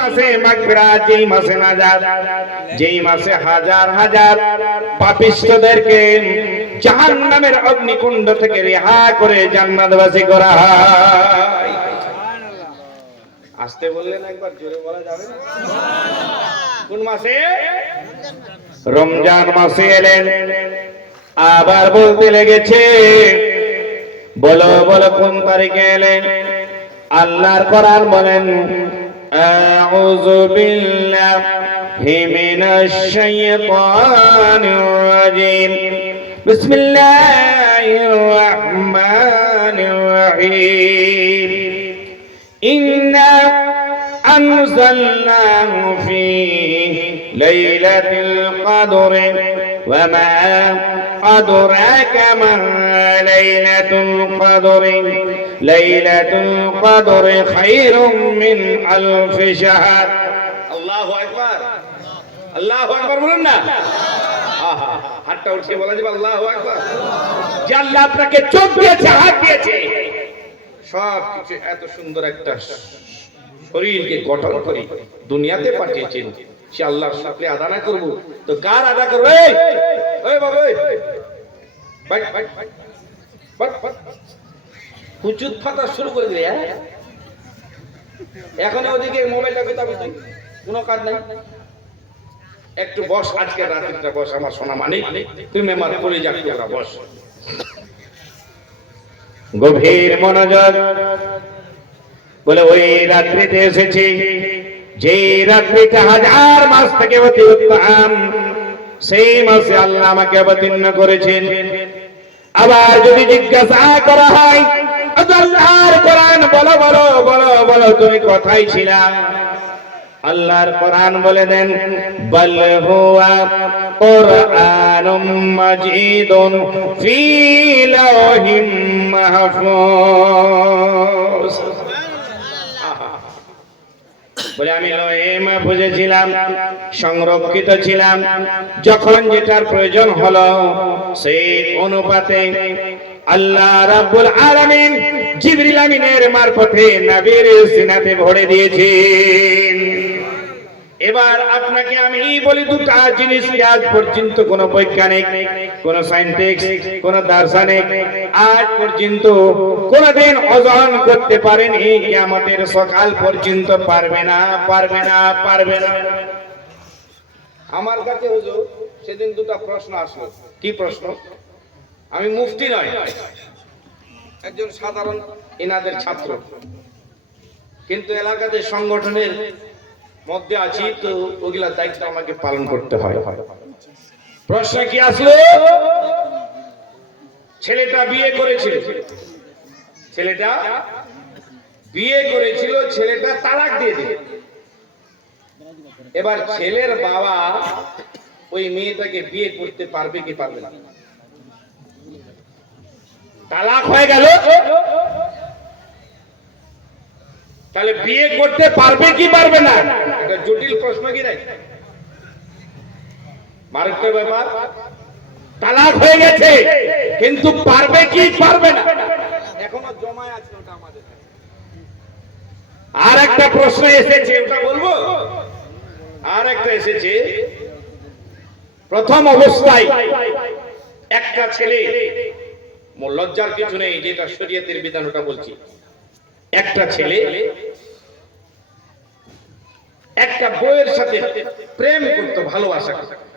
মাসে মাগফিরাত, যেই মাসে নাজাত, যেই মাসে হাজার হাজার পাপিষ্ঠদেরকে জাহান্নামের অগ্নিকুণ্ড থেকে রেহা করে জান্নাতবাসী করা হয়। আসতে বললেন একবার, জোরে বলা যাবে না? কোন মাসে? রমজান মাসে এলেন, আবার বলতে লেগেছে, বলো বলো কোন তারিখে এলেন? আল্লাহর কোরআন বলেন, আউযু বিল্লাহি মিনাশ শাইতানির রাজীম, বিসমিল্লাহির রহমানির রহিম, ইন্না আনজালনাহু ফী লাইলাতিল কদর ওয়া মা আদরাকা মা লাইলাতুল কদর, লাইলাতুল কদর খায়রুম মিন আলফি শাহর। আল্লাহু আকবার, আল্লাহু আকবার বলুন না। আহা, হাতটা উঠিয়ে বলা যাবে আল্লাহু আকবার। যে আল্লাহ আপনাকে চোখ দিয়েছে, হাত দিয়েছে, সব কিছু এত সুন্দর একটা শরীরকে গঠন করে দুনিয়াতে পাঠিয়েছেন, সে আল্লাহর সাথে আদা না করব তো কার আদা করবে? এই বাবা, এই বাট বাট বাট বাট হুজুত ফাটা শুরু করে দিলে। এখন ওদিকে মোবাইলটা কোথাও কোনো কাজ নাই। একটু বস, আজকে রাত্রিটা বস আমার সোনা মানিক, তুমি আমার করে যাচ্ছি, ওরা বস। গভীর মনোযোগ, বলে ওই রাত্রিতে এসেছি যে রাত্রিটা হাজার মাস থেকে অতি উত্তম, সেই মাসে আল্লাহ আমাকে অবতীর্ণ করেছেন। আবার যদি জিজ্ঞাসা করা হয়, আল্লাহর কোরআন বলো বলো বলো বলো তুমি কোথায় ছিলা? আল্লাহর কোরআন বলে দেন, বাল হুয়া কুরআনুম মাজিদুন ফি লাওহিম মাহফুজ। বলে আমি লৌহে মাহফুজে ছিলাম, সংরক্ষিত ছিলাম, যখন যেটার প্রয়োজন হলো সেই অনুপাতে আল্লাহ রাব্বুল আলামিন জিবরিল আমিনের মারফতে নবীর সিনাতে ভরে দিয়েছেন। এবার আপনাকে আমি বলি, দুটা জিনিস আজ পর্যন্ত কোন বৈজ্ঞানিক, কোন সায়েন্টিস্ট, কোন দার্শনিক আজ পর্যন্ত কোনদিন অর্জন করতে পারেনি, কিয়ামতের সকাল পর্যন্ত পারবে না, পারবে না, পারবে না। আমার কাছে হুজুর সেদিন দুটো প্রশ্ন আসলো। কি প্রশ্ন? আমি মুফতি নয়, একজন সাধারণ এনাদের ছাত্র, কিন্তু এলাকাতে সংগঠনের মধ্যে আছি, তো ওগুলা দায়িত্ব আমাকে পালন করতে হয়। প্রশ্ন কি আসলো? ছেলেটা বিয়ে করেছিল, ছেলেটা বিয়ে করেছিল, ছেলেটা তালাক দিয়ে দিল। এবার ছেলের বাবা ওই মেয়েটাকে বিয়ে করতে পারবে কি পারবে না? তালাক হয়ে গেল, তাহলে বিয়ে করতে পারবে কি পারবে না? এটা জটিল প্রশ্ন কি নাই? মারাত্মক ব্যাপার। তালাক হয়ে গেছে, কিন্তু পারবে কি পারবে না? এখনো জমায় আছে ওটা আমাদের। আর একটা প্রশ্ন এসেছে, ওটা বলবো। আর একটা এসেছে, প্রথম অবস্থায় একটা ছেলে, লজ্জার কিছু নেই, যেটা শরীয়তের বিধান ওটা বলছি, একটা ছেলে একটা বউয়ের সাথে প্রেম করতো, ভালোবাসা।